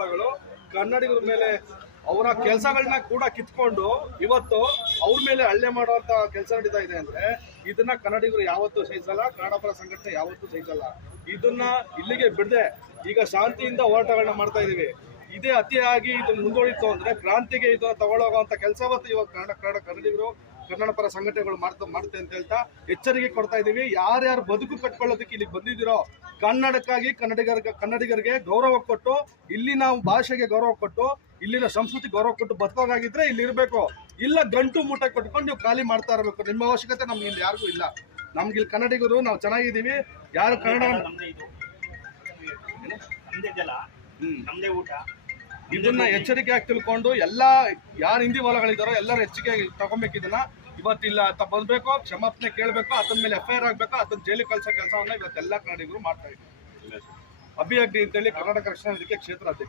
ಬಂಡವಾಳಗಳು ಕನ್ನಡಿಗರ ಮೇಲೆ ಅವರ ಕೆಲಸಗಳನ್ನ ಕೂಡ ಕಿತ್ಕೊಂಡು ಇವತ್ತು ಅವ್ರ ಮೇಲೆ ಹಲ್ಲೆ ಮಾಡುವಂತ ಕೆಲಸ ನಡೀತಾ ಇದೆ ಅಂದ್ರೆ ಇದನ್ನ ಕನ್ನಡಿಗರು ಯಾವತ್ತೂ ಸಹಿಸಲ್ಲ, ಕನ್ನಡಪರ ಸಂಘಟನೆ ಯಾವತ್ತೂ ಸಹಿಸಲ್ಲ. ಇದನ್ನ ಇಲ್ಲಿಗೆ ಬಿಡದೆ ಈಗ ಶಾಂತಿಯಿಂದ ಹೋರಾಟಗಳನ್ನ ಮಾಡ್ತಾ ಇದೀವಿ. ಇದೇ ಅತಿಯಾಗಿ ಇದನ್ನು ಮುಂದುವರಿತು ಅಂದ್ರೆ ಕ್ರಾಂತಿಗೆ ಇದನ್ನ ತಗೊಳ್ಳೋಗುವಂತ ಕೆಲಸ ಇವತ್ತು ಕನ್ನಡಿಗರು ಕನ್ನಡ ಪರ ಸಂಘಟನೆಗಳು ಮಾಡುತ್ತೆ ಅಂತ ಹೇಳ್ತಾ ಎಚ್ಚರಿಕೆ ಕೊಡ್ತಾ ಇದೀವಿ. ಯಾರ್ಯಾರು ಬದುಕು ಕಟ್ಕೊಳ್ಳೋದಕ್ಕೆ ಇಲ್ಲಿ ಬಂದಿದ್ದೀರೋ ಕನ್ನಡಕ್ಕಾಗಿ ಕನ್ನಡಿಗರಿಗೆ ಗೌರವ ಕೊಟ್ಟು, ಇಲ್ಲಿ ನಾವು ಭಾಷೆಗೆ ಗೌರವ ಕೊಟ್ಟು, ಇಲ್ಲಿನ ಸಂಸ್ಕೃತಿ ಗೌರವ ಕೊಟ್ಟು ಬದುಕೋಗಾಗಿದ್ರೆ ಇಲ್ಲಿ ಇರಬೇಕು. ಇಲ್ಲ ಗಂಟು ಮೂಟೆ ಕೊಟ್ಕೊಂಡು ನೀವು ಖಾಲಿ ಮಾಡ್ತಾ ಇರಬೇಕು. ನಿಮ್ಮ ಅವಶ್ಯಕತೆ ನಮ್ಗೆ ಇಲ್ಲಿ ಯಾರಿಗೂ ಇಲ್ಲ. ನಮ್ಗೆ ಇಲ್ಲಿ ಕನ್ನಡಿಗರು ನಾವು ಚೆನ್ನಾಗಿದ್ದೀವಿ. ಯಾರು ಕನ್ನಡ ಇದನ್ನ ಎಚ್ಚರಿಕೆಯಾಗಿ ತಿಳ್ಕೊಂಡು ಎಲ್ಲ ಯಾರು ಹಿಂದಿ ಹೊಲಗಳಿದ್ದಾರೋ ಎಲ್ಲರೂ ಹೆಚ್ಚಿಗೆ ತಗೊಬೇಕು. ಇದನ್ನ ಇವತ್ತಿಲ್ಲ ಬಂದ್ಬೇಕು, ಕ್ಷಮಾಪಣೆ ಕೇಳಬೇಕು, ಅದನ್ನ ಮೇಲೆ FIR ಆಗ್ಬೇಕು, ಅದನ್ನ ಜೈಲಿಗೆ ಕಳ್ಸೋ ಕೆಲಸವನ್ನ ಇವತ್ತೆಲ್ಲ ಕನ್ನಡಿಗರು ಮಾಡ್ತಾ ಇದ್ದೀವಿ. ಅಭಿಯಗ್ನಿ ಅಂತೇಳಿ ಕರ್ನಾಟಕ ರಕ್ಷಣಾ ವೇದಿಕೆ ಕ್ಷೇತ್ರ ಅಧ್ಯಕ್ಷ.